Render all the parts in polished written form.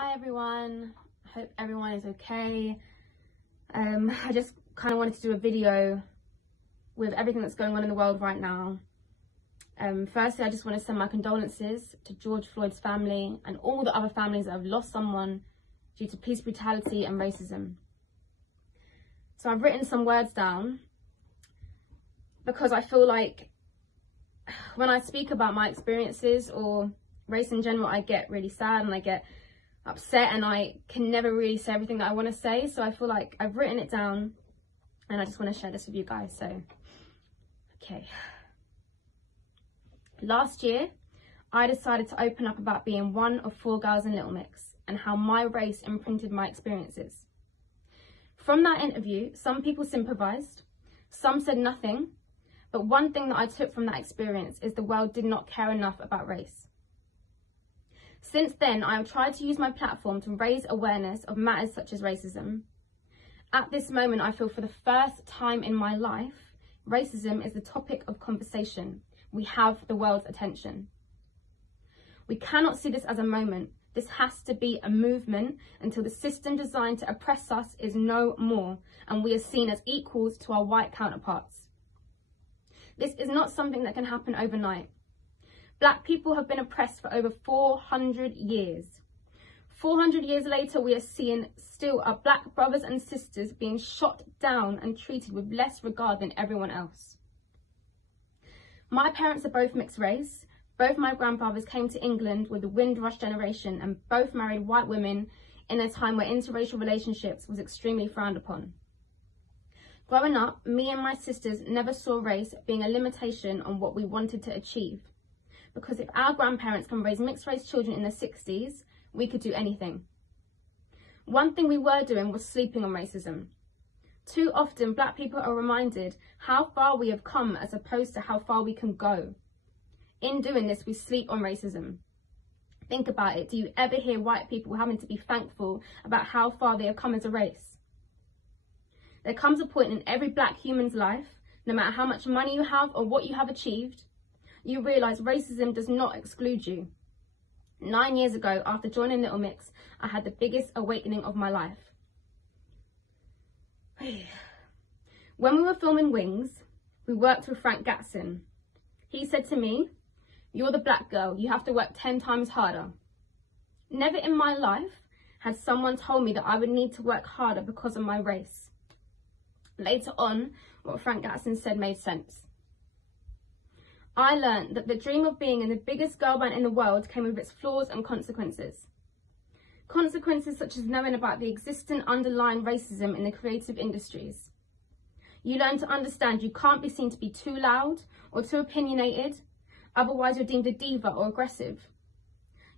Hi everyone, I hope everyone is okay. I just kind of wanted to do a video with everything that's going on in the world right now. Firstly, I just want to send my condolences to George Floyd's family and all the other families that have lost someone due to police brutality and racism. So I've written some words down because I feel like when I speak about my experiences or race in general, I get really sad and I get upset and I can never really say everything that I want to say. So I feel like I've written it down and I just want to share this with you guys. So, okay. Last year, I decided to open up about being one of 4 girls in Little Mix and how my race imprinted my experiences. From that interview, some people sympathised, some said nothing, but one thing that I took from that experience is the world did not care enough about race. Since then, I have tried to use my platform to raise awareness of matters such as racism. At this moment, I feel for the first time in my life, racism is the topic of conversation. We have the world's attention. We cannot see this as a moment. This has to be a movement until the system designed to oppress us is no more and we are seen as equals to our white counterparts. This is not something that can happen overnight. Black people have been oppressed for over 400 years. 400 years later, we are seeing still our black brothers and sisters being shot down and treated with less regard than everyone else. My parents are both mixed race. Both my grandfathers came to England with the Windrush generation and both married white women in a time where interracial relationships was extremely frowned upon. Growing up, me and my sisters never saw race being a limitation on what we wanted to achieve. Because if our grandparents can raise mixed race children in the 60s, we could do anything. One thing we were doing was sleeping on racism. Too often, black people are reminded how far we have come as opposed to how far we can go. In doing this, we sleep on racism. Think about it. Do you ever hear white people having to be thankful about how far they have come as a race? There comes a point in every black human's life, no matter how much money you have or what you have achieved, you realise racism does not exclude you. 9 years ago, after joining Little Mix, I had the biggest awakening of my life. When we were filming Wings, we worked with Frank Gatson. He said to me, "You're the black girl, you have to work 10 times harder." Never in my life had someone told me that I would need to work harder because of my race. Later on, what Frank Gatson said made sense. I learned that the dream of being in the biggest girl band in the world came with its flaws and consequences. Consequences such as knowing about the existing underlying racism in the creative industries. You learn to understand you can't be seen to be too loud or too opinionated, otherwise you're deemed a diva or aggressive.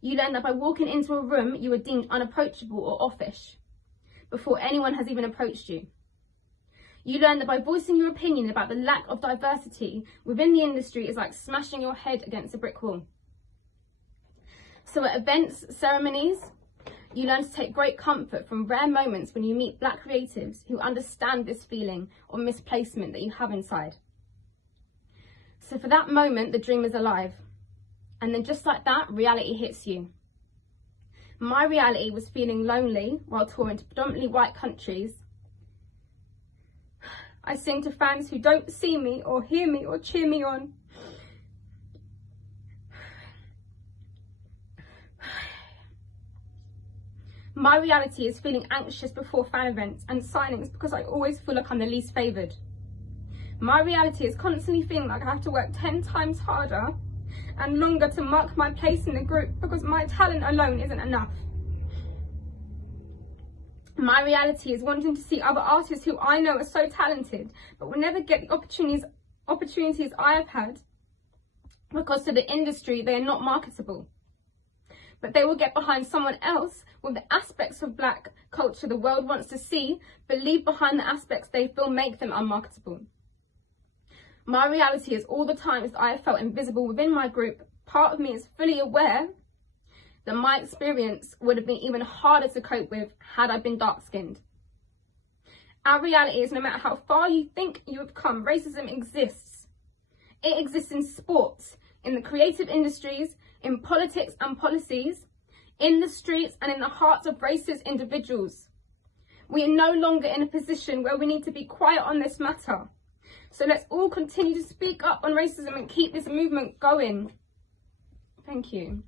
You learn that by walking into a room, you are deemed unapproachable or offish before anyone has even approached you. You learn that by voicing your opinion about the lack of diversity within the industry is like smashing your head against a brick wall. So at events, ceremonies, you learn to take great comfort from rare moments when you meet black creatives who understand this feeling or misplacement that you have inside. So for that moment, the dream is alive. And then just like that, reality hits you. My reality was feeling lonely while touring to predominantly white countries. I sing to fans who don't see me or hear me or cheer me on. My reality is feeling anxious before fan events and signings because I always feel like I'm the least favoured. My reality is constantly feeling like I have to work 10 times harder and longer to mark my place in the group because my talent alone isn't enough. My reality is wanting to see other artists who I know are so talented but will never get the opportunities I have had because to the industry they are not marketable. But they will get behind someone else with the aspects of black culture the world wants to see, but leave behind the aspects they feel make them unmarketable. My reality is all the times I have felt invisible within my group, part of me is fully aware that my experience would have been even harder to cope with had I been dark-skinned. Our reality is no matter how far you think you have come, racism exists. It exists in sports, in the creative industries, in politics and policies, in the streets and in the hearts of racist individuals. We are no longer in a position where we need to be quiet on this matter. So let's all continue to speak up on racism and keep this movement going. Thank you.